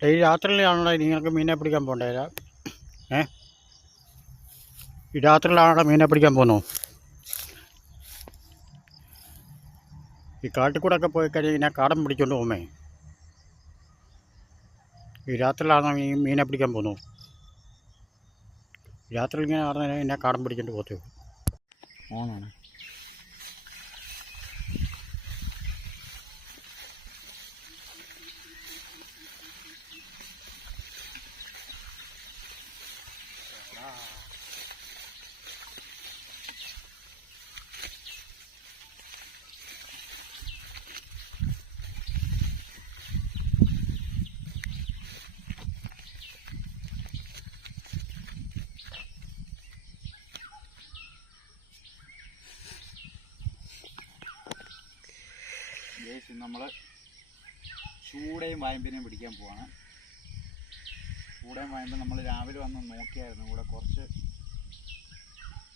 ഈ രാത്രിയിലാണോ നിങ്ങൾക്ക് മീനെ പിടിക്കാൻ പോകണ്ടേ ഏ? ഈ രാത്രിയിലാണോ മീനെ പിടിക്കാൻ പോകുന്നു ഈ കാട്ടിൽ കൂടെ ഒക്കെ പോയി കഴിഞ്ഞാൽ ഇങ്ങനെ കാടം പിടിച്ചോണ്ട് പോകുമേ ഈ രാത്രിയിലാണോ ഈ മീനെ പിടിക്കാൻ പോകുന്നു രാത്രി ഇങ്ങനെ നടന്നു എന്നെ കാടം പിടിച്ചോണ്ട് പോകത്തേ ഉള്ളൂ. ഓണാണ് നമ്മൾ ചൂടയും വായമ്പിനെയും പിടിക്കാൻ പോവാണ്. ചൂടയും വായമ്പും നമ്മൾ രാവിലെ വന്ന് നോക്കിയായിരുന്നു. ഇവിടെ കുറച്ച്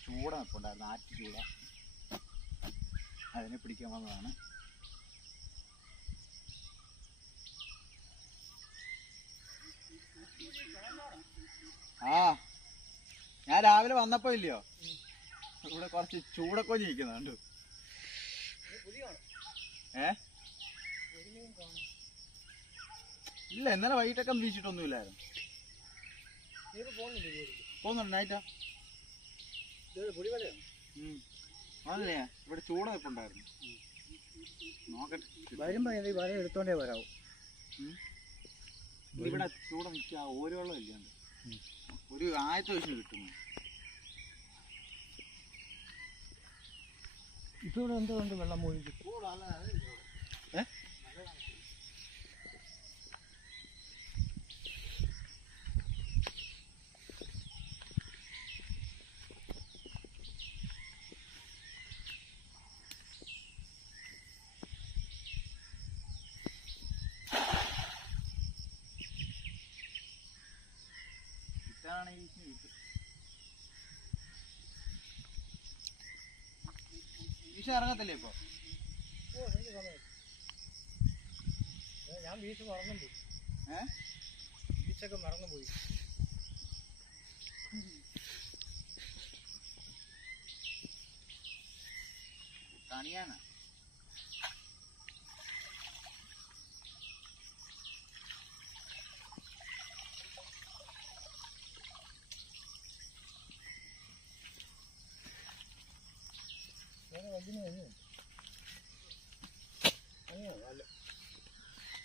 ചൂട നിൽപ്പുണ്ടായിരുന്നു ആറ്റ് ചൂട. അതിനെ പിടിക്കാൻ വന്നതാണ്. ആ ഞാൻ രാവിലെ വന്നപ്പോ ഇല്ലയോ? ഇവിടെ കുറച്ച് ചൂടക്കൊഞ്ഞ് നിൽക്കുന്നുണ്ട് ഏ? ഇല്ല ഇന്നലെ വൈകിട്ടൊക്കെ വീശിട്ടൊന്നും ഇല്ലായിരുന്നു. പോകുന്നുണ്ട് നൈറ്റാ. അതല്ലേ ഇവിടെ ചൂട് നിൽപ്പുണ്ടായിരുന്നു നോക്കട്ടെ. വരുമ്പോൾ ഈ വല എടുത്തോണ്ടേ വരാവൂ. ഇവിടെ ചൂട് നിൽക്കുക ഒരു വെള്ളം ഇല്ലാണ്ട് ഒരു ആയത്തെ വിഷം കിട്ടുന്നു. ഇപ്പൊ ഇവിടെ എന്തുകൊണ്ട് വെള്ളം മൂഴിക്കും ഏ? ഇതാണ് ഈ വിഷം ഇറങ്ങത്തില്ലേ ഇപ്പൊ? ഞാൻ വീശ് മറന്നു പോയി ഏഹ് വീശൊക്കെ മറന്നു പോയി കണിയാണ്?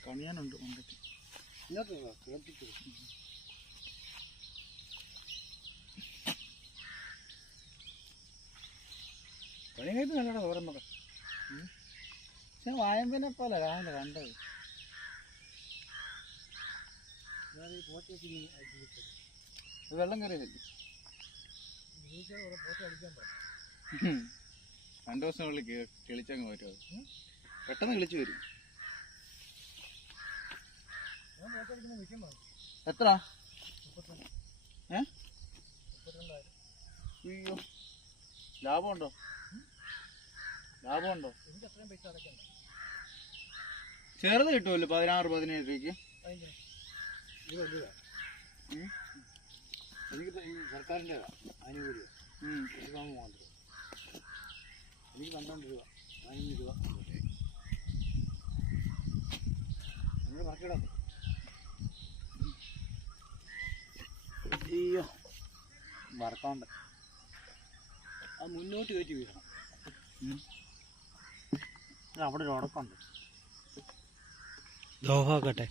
കണിയാനുണ്ട് മണ്ടയ്ക്ക്. പണികൾക്ക് നല്ലോണം ദൂരം നോക്കാം പക്ഷെ വായമ്പനെ പോലെ രാവിലെ കണ്ടത്. വെള്ളം കയറിയതല്ലേ? രണ്ടു ദിവസത്തിനുള്ളിൽ കിളിച്ചങ്ങ് വരും അത്. പെട്ടെന്ന് കിളിച്ചു വരും. എത്ര? ഏ? അയ്യോ. ലാഭമുണ്ടോ? ലാഭമുണ്ടോ? ചെറുത് കിട്ടുമല്ലോ പതിനാറ് പതിനേഴ് രൂപയ്ക്ക്. എനിക്ക് സർക്കാരിന്റെ ആനുകൂല്യം. കൃഷിഭവൻ മാത്രം? എനിക്ക് പന്ത്രണ്ട് രൂപ. പതിനഞ്ച് രൂപ. നമ്മൾ പറക്കിടാം. അയ്യോ. വറക്കാണ്ട്. അത് മുന്നോട്ട് കയറ്റി വീഴണം. അവിടെ ഒരു ഉടക്കമുണ്ട് ലോഹാക്കട്ടെ